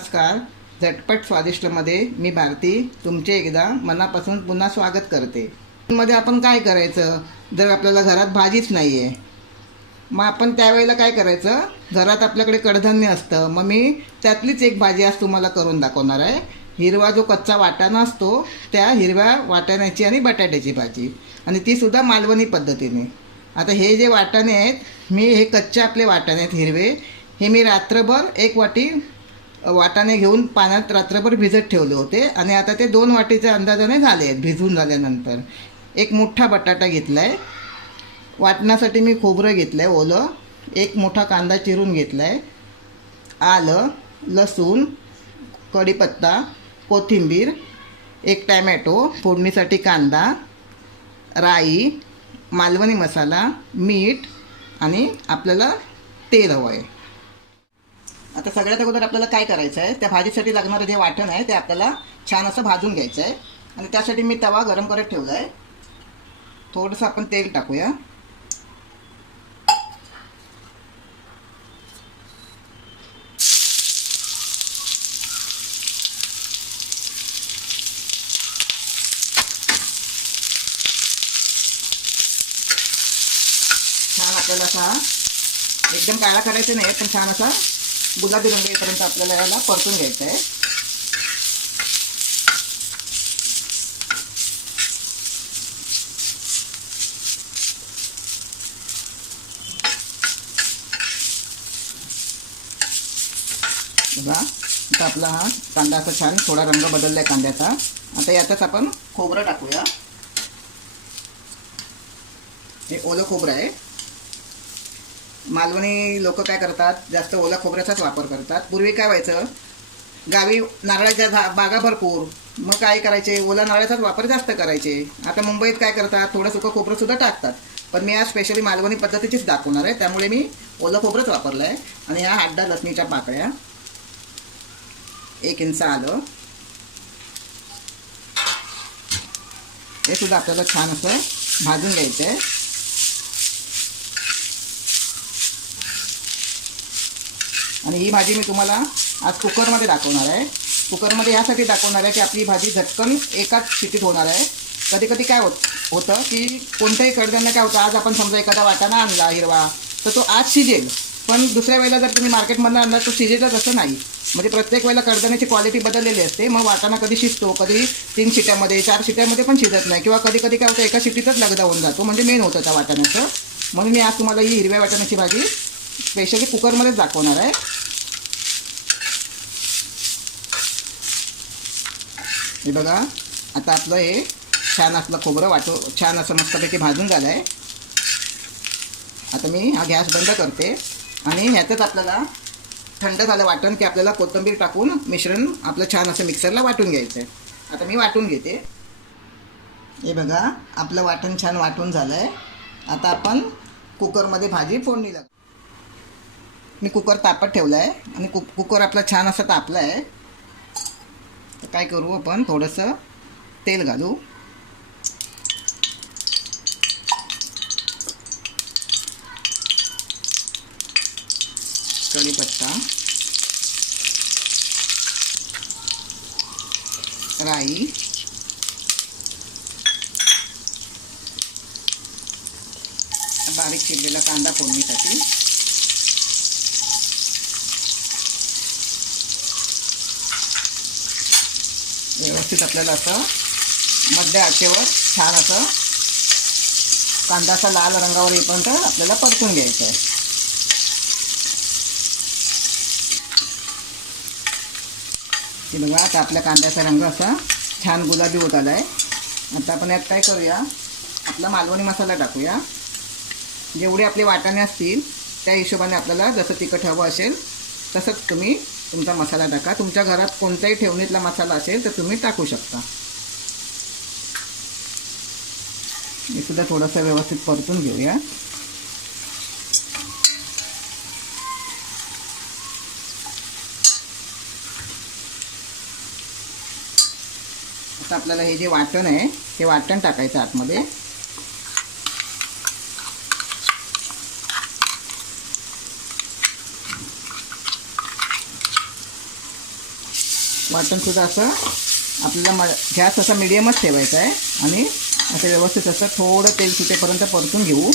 नमस्कार. झटपट स्वादिष्टमध्ये मी भारती तुमचे एकदा मनापासून पुन्हा स्वागत करते. मध्ये आपण काय करायचं, जर आपल्याला घरात भाजीच नाही आहे मग आपण त्यावेळेला काय करायचं, घरात आपल्याकडे कडधान्य असतं. मग मी त्यातलीच एक भाजी आज तुम्हाला करून दाखवणार आहे. हिरवा जो कच्चा वाटाणा असतो त्या हिरव्या वाटाण्याची आणि बटाट्याची भाजी, आणि तीसुद्धा मालवणी पद्धतीने. आता हे जे वाटाणे आहेत, मी हे कच्चे आपले वाटाणे आहेत हिरवे, हे मी रात्रभर एक वाटी वाटाणे घेऊन पाण्यात रात्रभर भिजत ठेवले होते, आणि आता ते 2 वाटीच्या अंदाजाने झाले आहेत. भिजून झाल्यानंतर एक मोठा बटाटा घेतला आहे. वाटण्यासाठी मी खोबरं घेतलं आहे ओलं, एक मोठा कांदा चिरून घेतला आहे, आलं, लसूण, कढीपत्ता, कोथिंबीर, एक टॅमॅटो, फोडणीसाठी कांदा, राई, मालवणी मसाला, मीठ, आणि आपल्याला तेल हवं आहे. आता सगळ्यात अगोदर आपल्याला काय करायचं आहे, त्या भाजीसाठी लागणारं जे वाटण आहे ते आपल्याला छान असं भाजून घ्यायचं आहे. आणि त्यासाठी मी तवा गरम करत ठेवला आहे. थोडंसं आपण तेल टाकूया. छान आपल्याला असा एकदम काळा करायचं नाही, पण छान असा गुलाबी रंग येईपर्यंत आपल्याला याला परतून घ्यायचं आहे. बघा, आता आपला हा कांदा असा छान थोडा रंग बदलला आहे कांद्याचा. आता यातच आपण खोबरं टाकूया. हे ओलं खोबरं आहे. मालवणी लोक काय करतात, जास्त ओला खोबऱ्याचाच वापर करतात. पूर्वी काय व्हायचं, गावी नारळाच्या बागा भरपूर, मग काय करायचे, ओला नारळाचाच वापर जास्त करायचे. आता मुंबईत काय करतात, थोडं सुकं खोबरंसुद्धा टाकतात. पण मी आज स्पेशली मालवणी पद्धतीचीच दाखवणार आहे, त्यामुळे मी ओलं खोबरंच वापरलं आहे. आणि ह्या 8-10 लसणीच्या पाकळ्या, 1 इंच आलं, हे सुद्धा आपल्याला छान असं भाजून घ्यायचं आहे. आणि ही भाजी मी तुम्हाला आज कुकरमध्ये दाखवणार आहे. कुकरमध्ये यासाठी दाखवणार आहे की आपली भाजी झटकन एकाच शिटीत होणार आहे. कधी कधी काय होतं की कोणत्याही कडधान्य काय होतं, आज आपण समजा एखादा वाटाणा आणला हिरवा, तर तो आज शिजेल, पण दुसऱ्या वेळेला जर तुम्ही मार्केटमधून आणला तो शिजेलच असं नाही. म्हणजे प्रत्येक वेळेला कडधान्याची क्वालिटी बदललेली असते. मग वाटाणा कधी शिजतो, कधी 3 शिट्यामध्ये 4 शिट्यामध्ये पण शिजत नाही, किंवा कधी कधी काय होतं एका शिटीतच लगदा होऊन जातो, म्हणजे मेन होतं त्या वाटाण्याचं. म्हणून मी आज तुम्हाला ही हिरव्या वाटाण्याची भाजी स्पेशली कुकरमध्येच दाखवणार आहे. हे बघा, आता आपलं हे छान असलं खोबरं छान असं मस्तपैकी भाजून झालं आहे. आता मी हा गॅस बंद करते, आणि ह्यातच आपल्याला थंड झालं वाटण की आपल्याला कोथिंबीर टाकून मिश्रण आपलं छान असं मिक्सरला वाटून घ्यायचं आहे. आता मी वाटून घेते. हे बघा, आपलं वाटण छान वाटून झालं आहे. आता आपण कुकरमध्ये भाजी फोडणीला, मी कुकर तापत ठेवला आहे, आणि कुकर आपला छान असं तापला आहे. तर काय करू, आपण थोडंसं तेल घालू. कढीपत्ता, राई, बारीक चिरलेला कांदा फोडणीसाठी, व्यवस्थित आपल्याला असं मध्य आचेवर छान असं कांदा असा लाल रंगावर येईपर्यंत आपल्याला परतून घ्यायचं आहे. हे बघा, आता आपल्या कांद्याचा रंग असा छान गुलाबी होत आला आहे. आता आपण यात काय करूया, आपला मालवणी मसाला टाकूया. जेवढे आपले वाटाणे असतील त्या हिशोबाने आपल्याला जसं तिखट हवं असेल तसंच तुम्ही तुमचा मसाला टाका. तुमच्या घरात कोणताही ठेवणीतला मसाला असेल तर तुम्ही टाकू शकता. हे सुद्धा थोडंसं व्यवस्थित परतून घेऊया. आता आपल्याला हे जे वाटण आहे ते वाटण टाकायचं आतमध्ये. वाटणसुद्धा असं आपल्याला गॅस असा मिडियमच ठेवायचा आहे आणि असं व्यवस्थित असं थोडं तेल सुटेपर्यंत परतून घेऊ.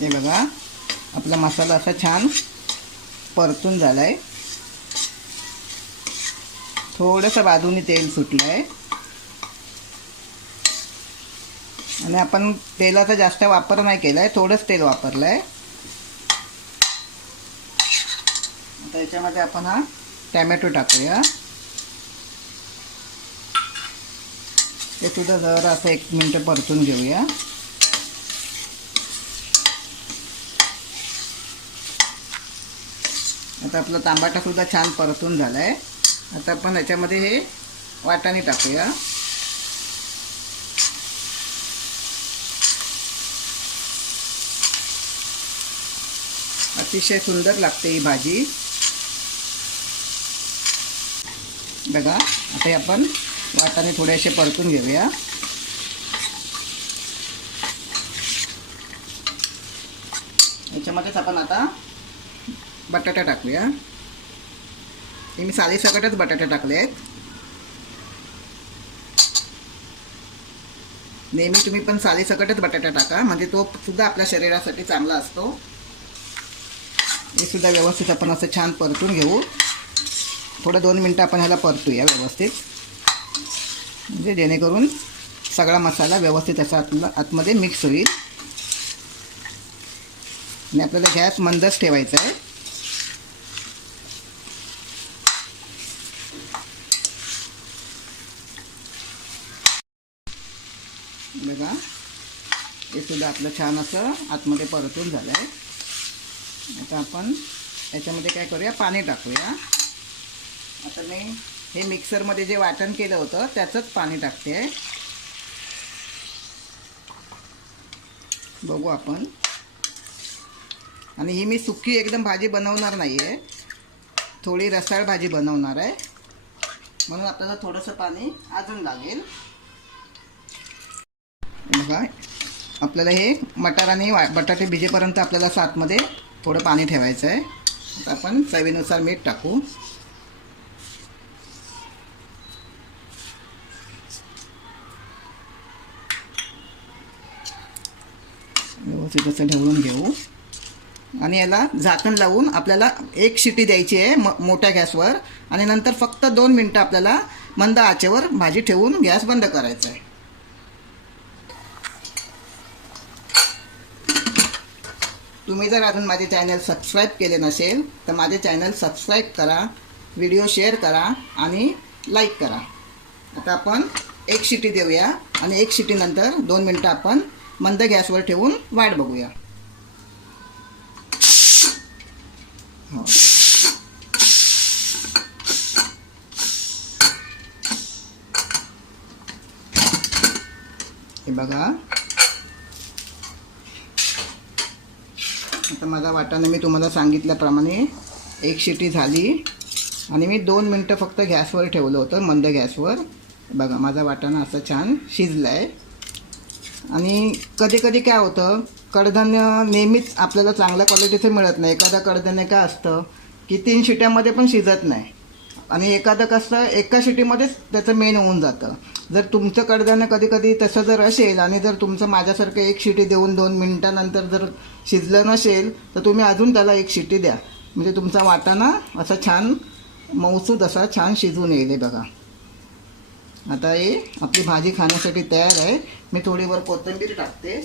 हे बघा आपला मसाला असा छान परतून झाला आहे. थोडंसं बाजूनी तेल सुटलं आहे आणि आपण तेलाचा जास्त वापर नाही केला आहे, थोडंच तेल वापरलं आहे. आता याच्यामध्ये आपण हा टॅमॅटो टाकूया. ते सुद्धा जरा असं 1 मिनिट परतून घेऊया. आता आपला टमाटा सुद्धा छान परतून झाला आहे. आता आपण याच्यामध्ये हे वाटाणे टाकूया. अतिशय सुंदर लागते ही भाजी. बघा आता हे आपण वाटाणे थोडेसे परतून घेऊया. याच्यामध्येच आपण आता बटाटा टाकूया. हे मी सालीसकटच बटाटे टाकले आहेत. नेहमी तुम्ही पण सालीसकटच बटाटा टाका, म्हणजे तो सुद्धा आपल्या शरीरासाठी चांगला असतो. हे सुद्धा व्यवस्थित आपण असं छान परतून घेऊ. थोडं 2 मिनटं आपण ह्याला परतूया व्यवस्थित, म्हणजे जेणेकरून सगळा मसाला व्यवस्थित असा आतमध्ये मिक्स होईल. आणि आपल्याला गॅस मंदच ठेवायचा आहे. बघा हे सुद्धा आपलं छान असं आतमध्ये परतून झालं आहे. आता आपण याच्यामध्ये काय करूया, पाणी टाकूया. आता मी हे मिक्सरमध्ये जे वाटण केलं होतं त्याचंच पाणी टाकते आहे. बघू आपण. आणि ही मी सुकी एकदम भाजी बनवणार नाही आहे, थोडी रसाळ भाजी बनवणार आहे, म्हणून आपल्याला थोडंसं पाणी अजून लागेल. बघा आपल्याला हे मटार आणि बटाटे भिजेपर्यंत आपल्याला सातमध्ये थोडं पाणी ठेवायचं आहे. आता आपण चवीनुसार मीठ टाकू. व्यवस्थित असं ढवळून घेऊ आणि याला झाकण लावून आपल्याला 1 शिटी द्यायची आहे मोठ्या गॅसवर, आणि नंतर फक्त 2 मिनटं आपल्याला मंद आचेवर भाजी ठेवून गॅस बंद करायचा आहे. तुम्ही जर अजून माझे चॅनल सबस्क्राईब केले नसेल तर माझे चॅनल सबस्क्राईब करा, व्हिडिओ शेअर करा आणि लाईक करा. आता आपण 1 शिटी देऊया आणि 1 शिटीनंतर 2 मिनटं आपण मंद गॅसवर ठेवून वाट बघूया. हो हे बघा आता माझा वाटाणा मी तुम्हाला सांगितल्याप्रमाणे 1 शिटी झाली आणि मी 2 मिनटं फक्त गॅसवर ठेवलं होतं मंद गॅसवर. बघा माझा वाटाणा असं छान शिजला आहे. आणि कधी कधी काय होतं, कडधान्य नेहमीच आपल्याला चांगल्या क्वालिटीचं मिळत नाही. एखादा कडधान्य काय असतं की 3 शिट्यामध्ये पण शिजत नाही, आणि एखादं कसं एका शिटीमध्येच त्याचं मेन होऊन जातं. जर तुमचं कडधान्य कधी कधी तसं जर असेल आणि जर तुमचं माझ्यासारखं 1 शिटी देऊन 2 मिनटानंतर जर शिजलं नसेल तर तुम्ही अजून त्याला 1 शिटी द्या, म्हणजे तुमचा वाटाणा असा छान मऊसूद असा छान शिजून येईल. बघा आता हे आपली भाजी खाण्यासाठी तयार आहे. मी थोडी वर कोथिंबीर टाकते.